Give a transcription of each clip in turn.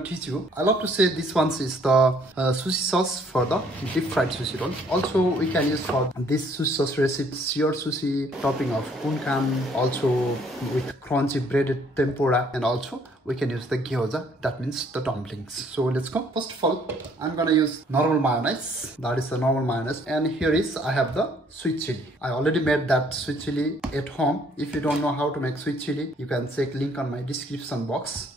gonna teach you. I love to say this one is the sushi sauce for the deep fried sushi roll. Also we can use for this sushi sauce recipe seared sushi, topping of gunkan, also with crunchy breaded tempura, and also we can use the gyoza, that means the dumplings. So let's go. First of all, I'm gonna use normal mayonnaise. That is the normal mayonnaise. And here is, I have the sweet chili. I already made that sweet chili at home. If you don't know how to make sweet chili, you can check link on my description box.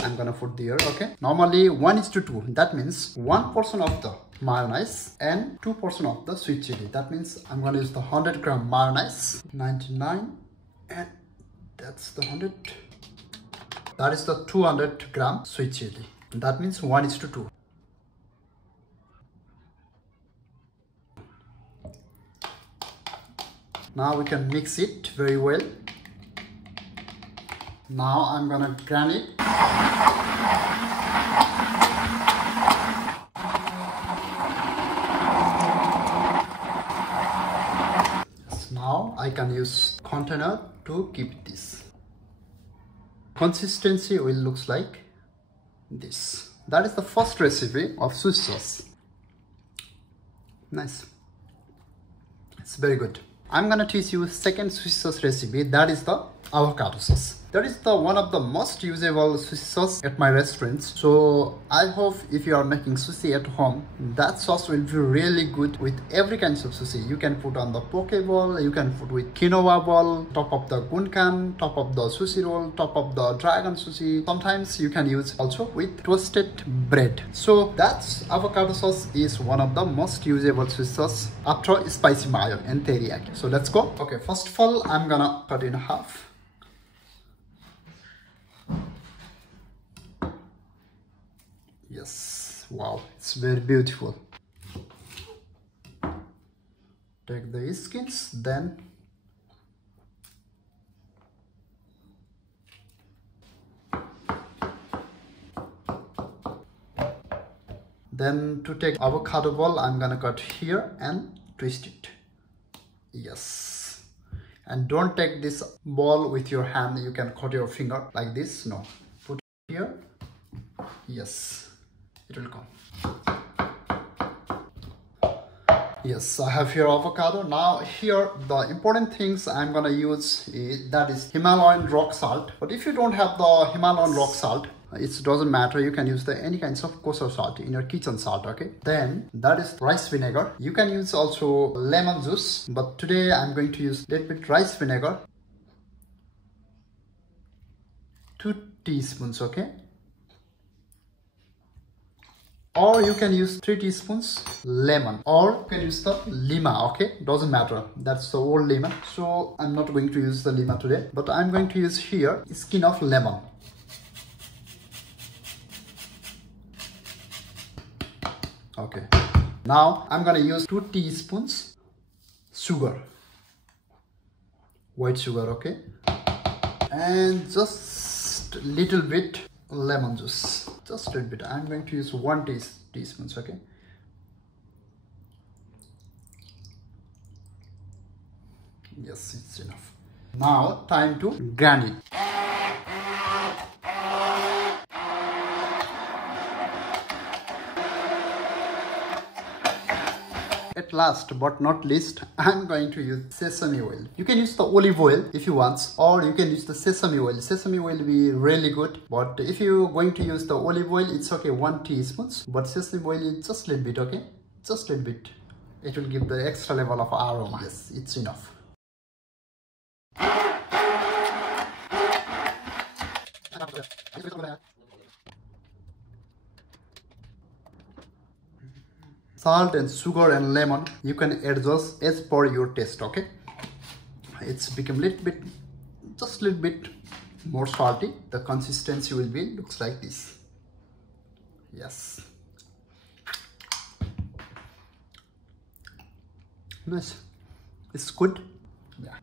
I'm gonna put there, okay? Normally 1:2. That means 1 portion of the mayonnaise and 2 portion of the sweet chili. That means I'm gonna use the 100 gram mayonnaise, 99, and that's the 100. That is the 200 gram sweet chili. That means 1:2. Now we can mix it very well. Now I'm gonna grind it. So now I can use container to keep this. Consistency will looks like this. That is the first recipe of sushi sauce. Nice. It's very good. I'm gonna teach you second sushi sauce recipe. That is the avocado sauce. That is the one of the most usable sushi sauce at my restaurants. So I hope if you are making sushi at home, that sauce will be really good with every kind of sushi. You can put on the poke bowl, you can put with quinoa ball, top of the gunkan, top of the sushi roll, top of the dragon sushi. Sometimes you can use also with toasted bread. So that's avocado sauce is one of the most usable sushi sauce after spicy mayo and teriyaki. So let's go. Okay, first of all, I'm gonna cut in half. Yes, wow, it's very beautiful. Take the skins, then to take avocado ball, I'm gonna cut here and twist it. Yes, and don't take this ball with your hand. You can cut your finger like this. No, put it here. Yes, it will come. Yes, I have here avocado. Now here the important things I'm gonna use is, that is Himalayan rock salt. But if you don't have the Himalayan rock salt, it doesn't matter. You can use any kinds of kosher salt in your kitchen salt, okay? Then that is rice vinegar. You can use also lemon juice, but today I'm going to use little bit rice vinegar. 2 teaspoons, okay? Or you can use 3 teaspoons lemon, or you can use the lima, okay? Doesn't matter. That's the old lima. So I'm not going to use the lima today, but I'm going to use here skin of lemon. Okay. Now I'm gonna use 2 teaspoons sugar, white sugar, okay? And just little bit lemon juice, just a little bit. I'm going to use 1 teaspoon, okay? Yes, it's enough. Now time to grind it. At last but not least, I'm going to use sesame oil. You can use the olive oil if you want, or you can use the sesame oil. Sesame oil will be really good, but if you're going to use the olive oil, it's okay, 1 teaspoon. But sesame oil is just a little bit, okay? Just a little bit. It will give the extra level of aroma. Yes, it's enough. Salt and sugar and lemon, you can adjust as per your taste, okay? It's become little bit, just a little bit more salty. The consistency will be, looks like this. Yes. Nice. It's good. Yeah.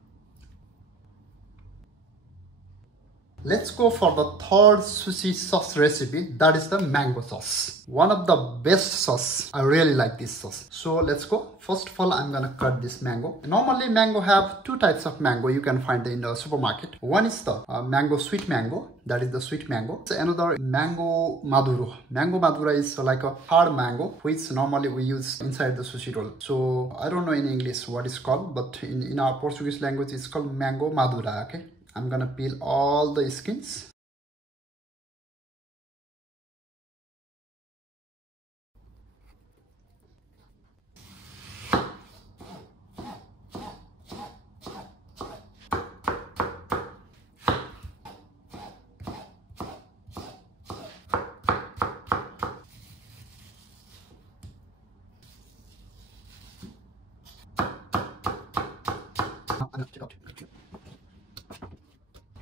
Let's go for the third sushi sauce recipe, that is the mango sauce. One of the best sauce. I really like this sauce. So let's go. First of all, I'm gonna cut this mango. Normally mango have two types of mango you can find in the supermarket. One is the mango sweet mango, that is the sweet mango. So another mango maduro. Mango maduro is like a hard mango which normally we use inside the sushi roll. So I don't know in English what it's called, but in our Portuguese language it's called mango madura. Okay, I'm gonna peel all the skins.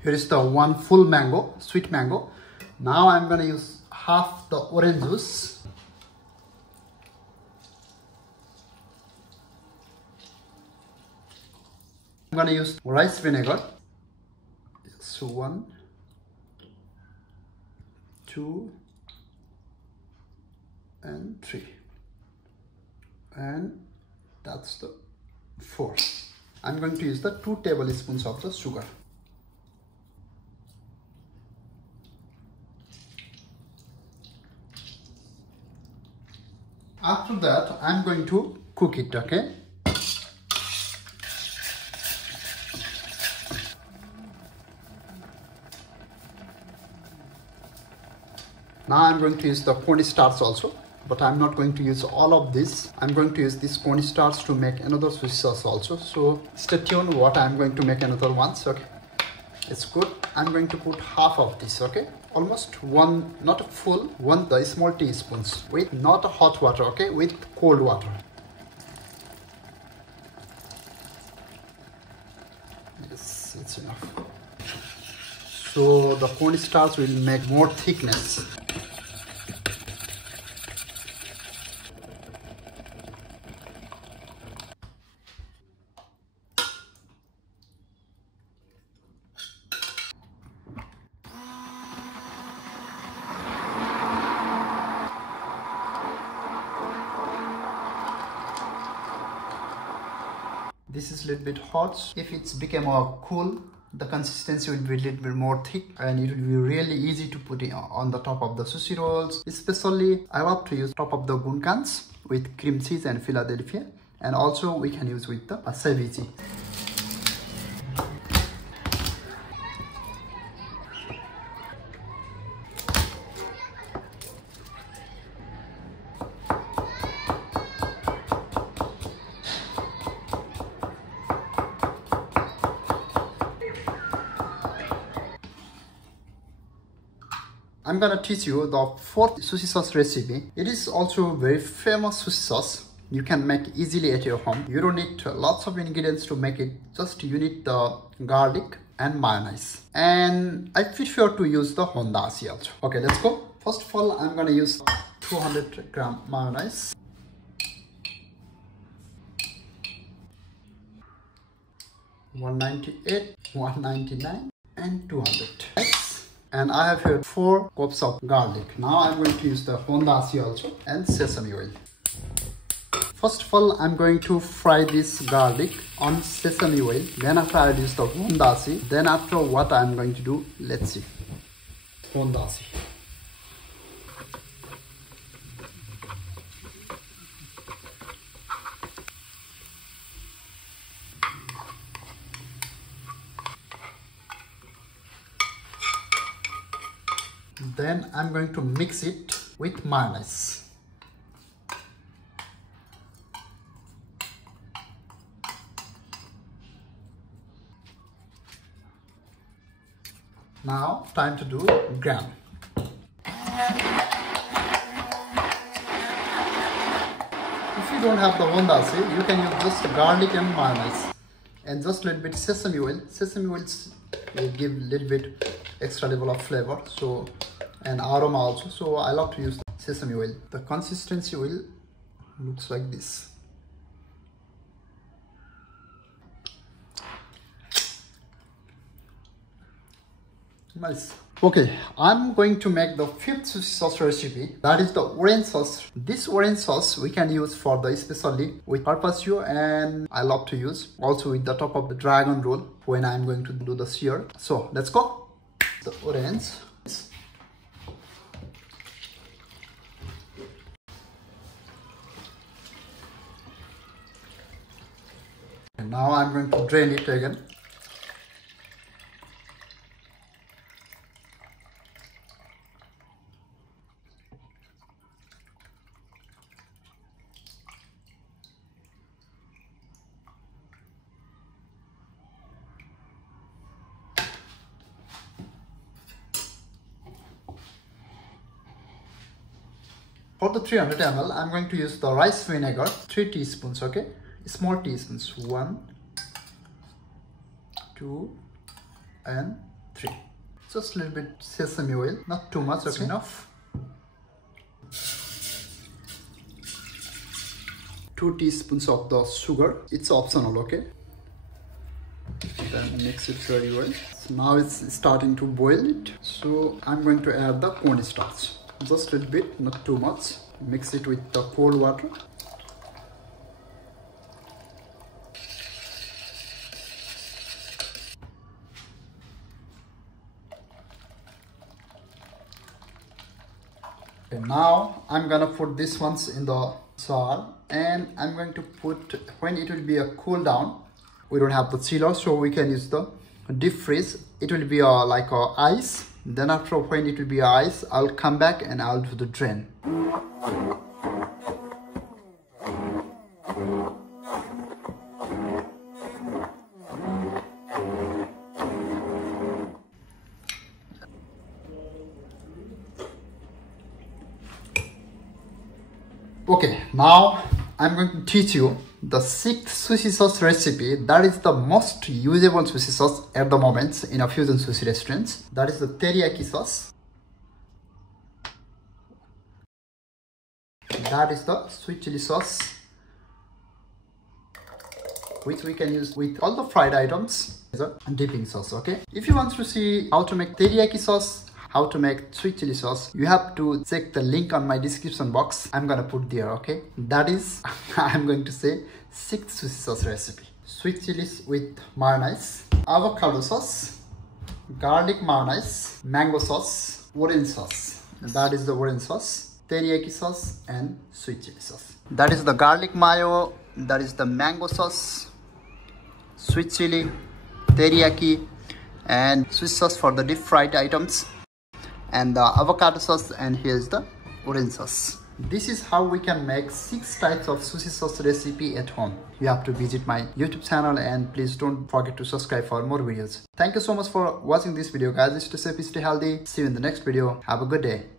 Here is the one full mango, sweet mango. Now I'm gonna use half the orange juice. I'm gonna use rice vinegar. So 1, 2, and 3. And that's the 4. I'm going to use the 2 tablespoons of the sugar. After that, I'm going to cook it, okay? Now I'm going to use the cornstarch also, but I'm not going to use all of this. I'm going to use this cornstarch to make another sushi sauce also. So stay tuned what I'm going to make another ones, okay? It's good. I'm going to put half of this, okay? Almost one, not a full, one the small teaspoons with not hot water, okay? With cold water. Yes, it's enough. So the cornstarch will make more thickness. This is a little bit hot. If it's become cool, the consistency will be a little bit more thick and it will be really easy to put it on the top of the sushi rolls. Especially, I love to use top of the guncans with cream cheese and Philadelphia, and also we can use with the ceviche. I'm gonna teach you the 4th sushi sauce recipe. It is also a very famous sushi sauce. You can make easily at your home. You don't need lots of ingredients to make it. Just you need the garlic and mayonnaise. And I prefer to use the hondashi also. Okay, let's go. First of all, I'm gonna use 200 gram mayonnaise. $198, $199, and 200. And I have here 4 cups of garlic. Now I'm going to use the hondashi also and sesame oil. First of all, I'm going to fry this garlic on sesame oil. Then after I'll use the hondashi. Then after what I'm going to do, let's see. Hondashi. Then I'm going to mix it with mayonnaise. Now time to do gram. If you don't have the hondashi, you can use just garlic and mayonnaise and just a little bit sesame oil. Sesame oil will give a little bit extra level of flavor, so and aroma also. So I love to use sesame oil. The consistency will looks like this. Nice. Okay, I'm going to make the fifth sushi sauce recipe. That is the orange sauce. This orange sauce we can use for the especially with carpaccio, and I love to use also with the top of the dragon roll when I'm going to do the sear. So let's go. The orange. And now I'm going to drain it again. For the 300 ml, I'm going to use the rice vinegar, 3 teaspoons, okay? Small teaspoons, 1, 2, and 3. Just a little bit sesame oil, not too much, okay? Enough. 2 teaspoons of the sugar, it's optional, okay? Then mix it very well. So now it's starting to boil it. So I'm going to add the cornstarch. Just a little bit, not too much. Mix it with the cold water. Okay, now I'm gonna put this ones in the jar, and I'm going to put, when it will be a cool down, we don't have the chiller, so we can use the deep freeze. It will be like ice. Then after when it will be ice, I'll come back and I'll do the drain. Okay, now I'm going to teach you the 6th sushi sauce recipe. That is the most usable sushi sauce at the moment in a fusion sushi restaurants. That is the teriyaki sauce. That is the sweet chili sauce, which we can use with all the fried items as a dipping sauce, okay? If you want to see how to make teriyaki sauce, how to make sweet chili sauce, you have to check the link on my description box. I'm gonna put there, okay? That is, I'm going to say 6th sushi sauce recipe. Sweet chilies with mayonnaise, avocado sauce, garlic mayonnaise, mango sauce, orange sauce. That is the orange sauce, teriyaki sauce, and sweet chili sauce. That is the garlic mayo, that is the mango sauce, sweet chili, teriyaki, and sweet sauce for the deep fried items, and the avocado sauce, and here's the orange sauce. This is how we can make 6 types of sushi sauce recipe at home. You have to visit my YouTube channel, and please don't forget to subscribe for more videos. Thank you so much for watching this video, guys. Stay safe, stay healthy. See you in the next video. Have a good day.